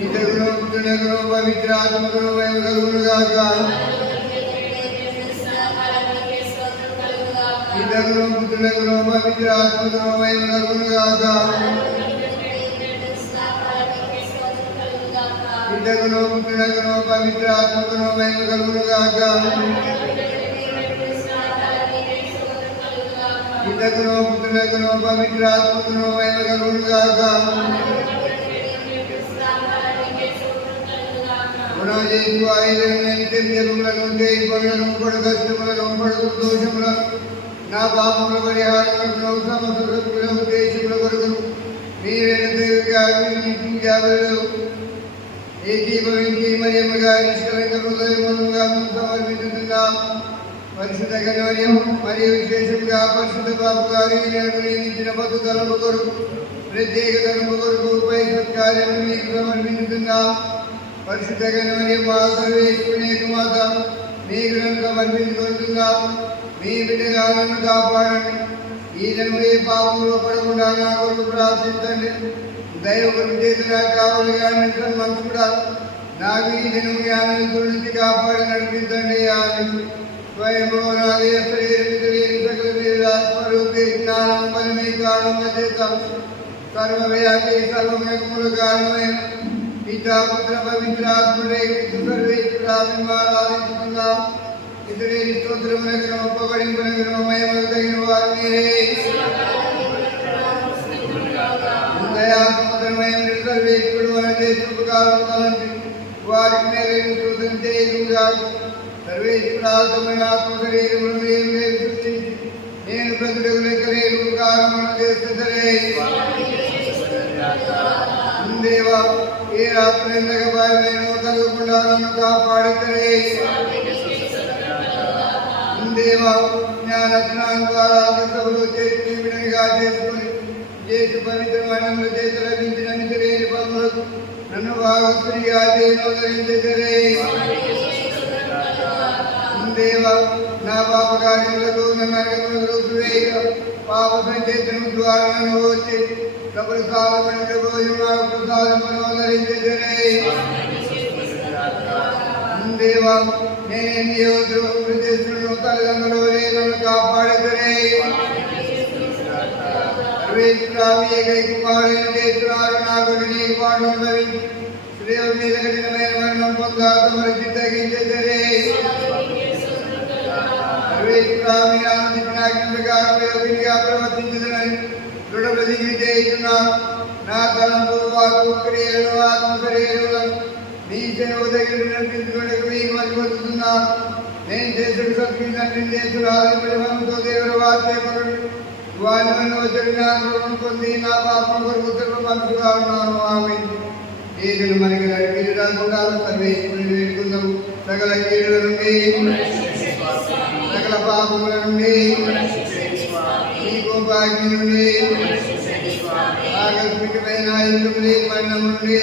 పితరుడు పుట్టునకు పవిత్రాత్మకు మేము కలుగునుగాక పితరుడు పుట్టునకు పవిత్రాత్మకు మేము కలుగునుగాక పితరుడు పుట్టునకు పవిత్రాత్మకు మేము కలుగునుగాక పితరుడు పుట్టునకు పవిత్రాత్మకు మేము కలుగునుగాక దయచేయువాయిదైన నిత్యములను జయింపలను పడదశములను పడదు దోషములను నా పాపముల పరిహారములను సమస్యల ఉద్దేశముల కొరకు మీరేను దేవుడు ఏకీభవించి మరియముగా నిష్కలంక హృదయములుగా సమర్పించుతున్నాం పరిశుద్ధ గణవర్యం మరియు విశేషంగా పరిశుద్ధ బాబు గారి నియమించిన పదు తరపు కొరకు ప్రత్యేక తరపు కొరకు ఉపయోగ కార్యము మీకు సమర్పించుతున్నాం పరిశుద్ధమైన మరియు పాత్రలు వేసుకునేక మాత్రం మీ గ్రంథం అర్పించుకుంటున్నాం మీ బిడ్డగాలను కాపాడండి ఈ రంగు పాపంలో పడకుండా నా కొరకు ప్రార్థించండి దైవ చేతులా కావాలిగా మిత్రం మనసు కూడా నాకు ఈ జనం జ్ఞానంతో నుంచి కాపాడి నడిపించండి ఆమె స్వయంలో నాదే జ్ఞానం బలమే కారణం చేత సర్వవ్యాపి సర్వమయములు కారణమైన पिता पुत्र पवित्र आत्मरे सर्वे इतने सुराविमाराधिकुन्दा इतरे स्तोत्रम नगरम उपकरिम पुनगरम मय मदगिन वाग्निरे दया पुत्र समुद्रमय सर्वे के उपकार कुलवने उपकारम कलंति वाग्निरे स्तोत्रंते दुर्गा सर्वे में सुरातमय आत्मरे ब्रह्मे मे सृष्टि करे उपकार मन ఉపకారం सदरे देवा ఈ రాత్రిందక బయలుదేరి తగ్గకుండా నన్ను కాపాడుతుంది దేవా జ్ఞానజ్ఞానం ద్వారా సభలో చేతిని విడనిగా చేసుకుని చేతి పవిత్రమైన చేతి లభించిన తెలియని పనులకు నన్ను బాగా స్త్రీగా ధరించరే దేవా నా పాప కార్యములకు నన్ను అడగములకు వేయ പാപസഞ്ചേതനം ദ്വാരണോച്ച് ദേവം തലതങ്ങളോരെ നമ്മൾ കാപ്പാടുകരേ സർവേശ്വരാവിയെ കൈക്കുമാറിന്റെ കരുണാകുടനെ പാടുന്നവൻ ദൈവമീതകഠിനമായ മരണം പൊന്താത്ത മറിച്ചിട്ടേ അനുഭവിക്കുന്നതാണെങ്കിലാണ് നിപ്പനാക്കിന് പ്രകാരം വേർപിരിക്കുക പ്രവർത്തിച്ചതിന് ഇവിടെ പ്രതിജീവിച്ചിരിക്കുന്ന നാത്തലം പൊതുവാക്കും ക്രിയകളും ആത്മക്രിയകളും നീച്ചനെ ഉദയങ്ങളിൽ പിന്തുണക്കുകയും അനുവദിക്കുന്ന నేను చేతుడు తప్పి నన్ను చేతుడు ఆదిపడమంతో దేవుడు వాచేకుడు వారిని వచ్చిన పొంది నా పాపం కొరకు పంపుగా ఉన్నాను ఆమె ఏదుడు మనకి నడిపించడానికి సర్వేశ్వరుని వేడుకుందాం సకల కీడు పాపముల నుండి ఈ నుండి ఆకస్మికమైన ఇల్లుని మరణం నుండి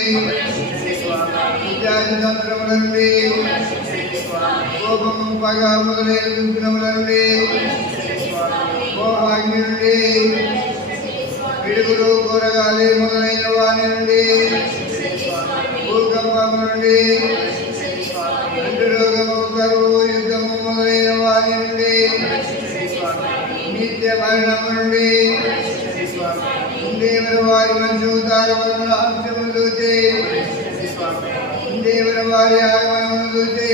నుండి కోపము పగ మొదలైన దుర్గుణముల నుండి కోపాగ్ని నుండి పిడుగులు కూరగాలి మొదలైన వాణి నుండి నుండి రోగము కరువు നിത്യ മരണമുണ്ട് ദേവരവാരി മഞ്ജൂതാരമനുദൂത്തെ ദേവരവാരി ആഗമനമനുദൂത്തെ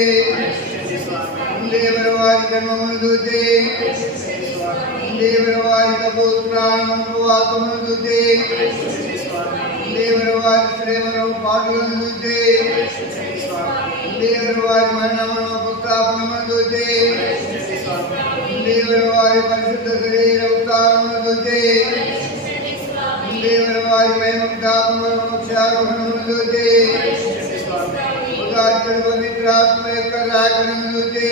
ദേവരവാരി കർമ്മമനുദൂത്തെ ದೇವರವಾದ ಗೋತ್ರಾನುಭವಾತಮನುದುದೆ ದೇವರವಾದ ಪ್ರೇಮನವು ಪಾಡುವಂದುದೆ ದೇವರವಾದ ಮನವನ್ನು उत्ताप नमन तुझे देव व्यवहार परिशुद्ध शरीर उत्ताप नमन तुझे देव व्यवहार में ममताप मोक्षारोहण नमन तुझे उदार पर पवित्र आत्मा कर राग नमन तुझे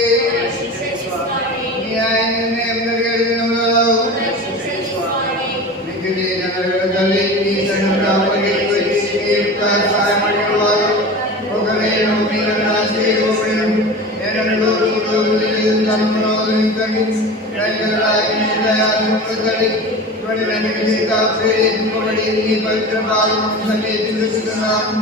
न्याय निर्णय अंदर के नमन लाओ निकले नगर गले की നന്മയോടും ദയാലുക്കളിൽ ഇവിടെ അനുഗ്രഹിക്കാത്തവരെ ഈ പവിത്രമാകും സമയത്ത് ലഭിക്കുന്നതാണ്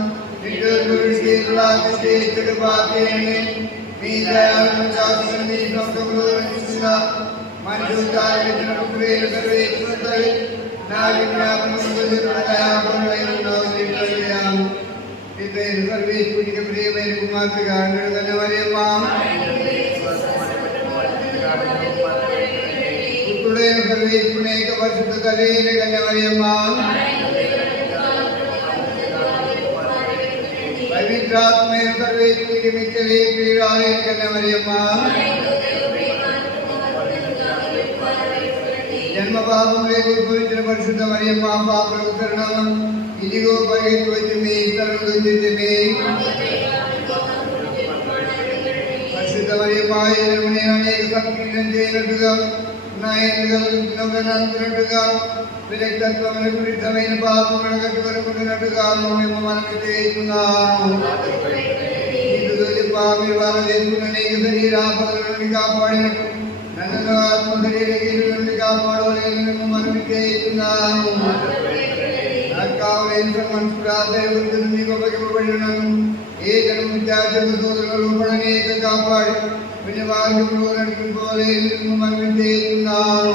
സർവീസ് കുഞ്ഞിക്ക് പ്രിയമേ കുമാർക്ക് കാണുന്നത് തന്നെ വരെയമ്മ വിഷ്ണുനേക പരിശുദ്ധ കരയിലെ കന്യകയമ്മ പവിത്രാത്മയ സർവേശ്വരി മിക്കലേ പീഡാലയ കന്യമറിയമ്മ ജന്മപാപങ്ങളെ ഉത്ഭവിച്ചിന് പരിശുദ്ധ മറിയമ്മ പാപ്രകരണം ഇതികോ പകർത്തു വച്ചുമേ ഇത്തരം തൊഞ്ചിച്ചുമേ പരിശുദ്ധ മറിയമ്മ അനേക സംകീർണം ചെയ്യുക నాయకులుగా విఘ్నములనుకున్నట్టుగా విరక్తత్వమును విరుద్ధమైన పాపములు కట్టుకొనుకున్నట్టుగా మేము మనకి చేస్తున్నాము పాపి వారు చేసుకున్న నీకు శరీరాపదల నుండి కాపాడిన నన్ను ఆత్మ శరీర నుండి కాపాడలేదు మేము మనకి చేస్తున్నాము నాకు కావలసిన మనసుకు ఆదాయ నీకు ఉపయోగపడినను ఏ జన్మ త్యాగ సోదరులు పడనేక కాపాడు మార్గంలో నడిపించుకోవాలి మరణించేస్తున్నాను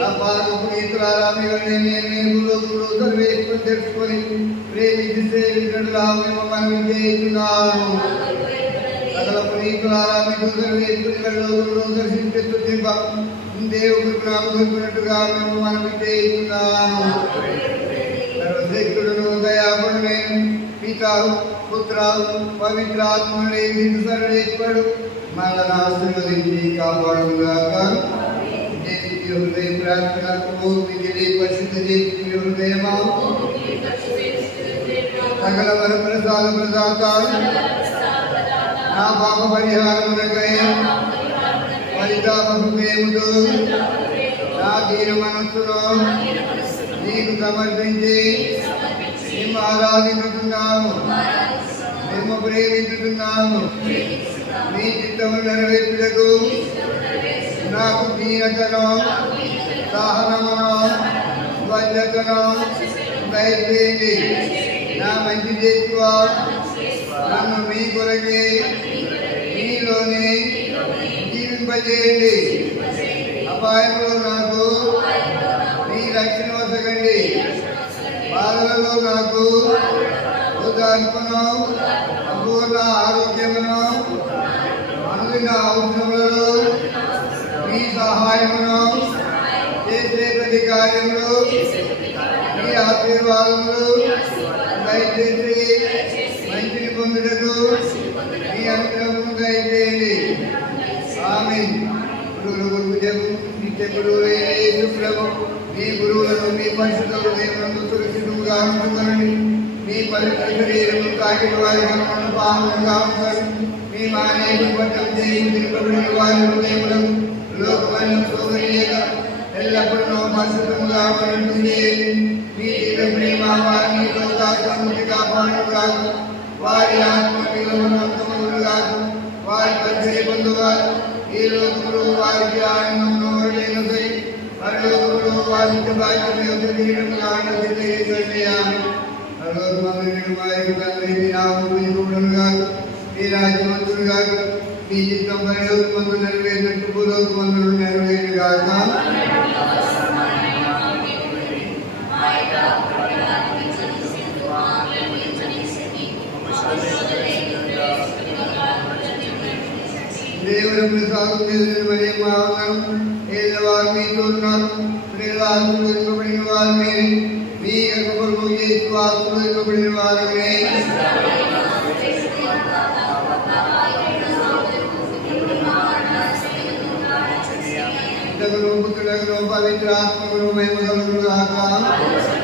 నా పాదపునీతులు సర్వేశ్వరం తెలుసుకొని ప్రేమించి సేవించడంలా మేము మరణించేస్తున్నాను సకల పునీతులారామితో సర్వేశ్వరుడు దర్శించే స్థుతింప దేవుడు ప్రాముఖ్యమైనట్టుగా మేము మరణించేస్తున్నాము సర్వశక్తుడును దయాపడు మేము పితారు పుత్రాలు పవిత్రాత్మడే సర్వేశ్వరుడు మనల్ని ఆశీర్వదించి కాపాడుగాక హృదయ ప్రార్థనకు మిగిలి పరిశుద్ధ చేసి హృదయమా సకల వర ప్రసాద ప్రదాత నా పాప పరిహారమునకై ఫలితాప హృదయముతో నా దీన మనస్సులో నీకు సమర్పించి మేము ఆరాధించుతున్నాము మేము ప్రేమించుతున్నాము మీ చిత్తము నెరవేర్చుటకు నాకు దీనతనం సహనమనం వల్యతనం బయలుదేరి నా మంచి చేస్తువా నన్ను మీ కొరకే మీలోనే జీవింపజేయండి అపాయంలో నాకు మీ రక్షణ వసకండి బాధలలో నాకు ఉదాహరణ అపూర్ణ ఆరోగ్యమును ఆర్థిక అవసరములను మీ సహాయమును చేసే ప్రతి కార్యములు మీ ఆశీర్వాదములు దయచేసి మంచిని పొందుటకు మీ అనుగ్రహం దయచేయండి ఆమె గురువులు గురుజము నిత్య మీ గురువులను మీ పరిస్థితులు దేవులను సురక్షితంగా ఉంటుందని మీ పరిస్థితి తాకిన వారి పాపంగా ఉంటారు ഈമാനേയും വചനത്തെയും തിരുപ്പുഴയുവാനും ഹൃദയങ്ങളും ലോകവാനും സൗകര്യേക എല്ലപ്പോഴും వారి ఆత్మకాపాడుగాను వారి తండ్రి బంధువారు ఈ లోకంలో వారికి ఆనందంలో లేనది పరలోకంలో వారికి బాధ్యత తీయడం ఆనందించేసయ్యా పరలోకమైన వారికి తండ్రి నామం కాదు നീ രാജ്യം നൽകുക നീ ചിത്തം പരലോകത്ത് വന്ന് നിറവേറിട്ട് ഭൂലോകത്ത് വന്നുള്ള നിറവേറുക ദേവരും മറിയമാകണം ഏതവാർ നീ തോന്നാം பிரியவார்கள் நீ அகப்படும் இயேசுவாசுவதற்கு பிரியவார்களே పవిత్ర ఆత్మను మేము కలుగుగాక